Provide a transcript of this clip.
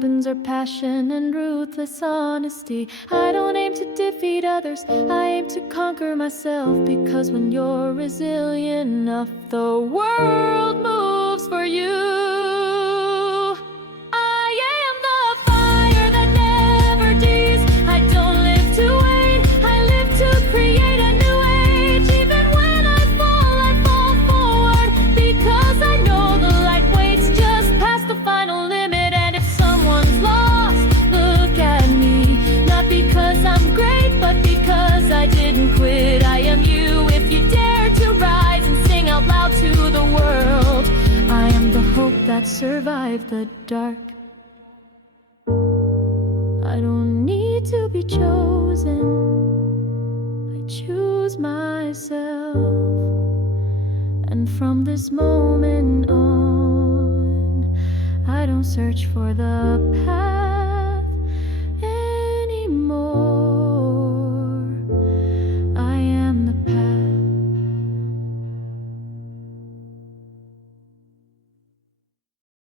weapons are passion and ruthless honesty. I don't aim to defeat others, I aim to conquer myself. Because when you're resilient enough, the world moves for you. That survive the dark. I don't need to be chosen, I choose myself. And from this moment on, I don't search for the past.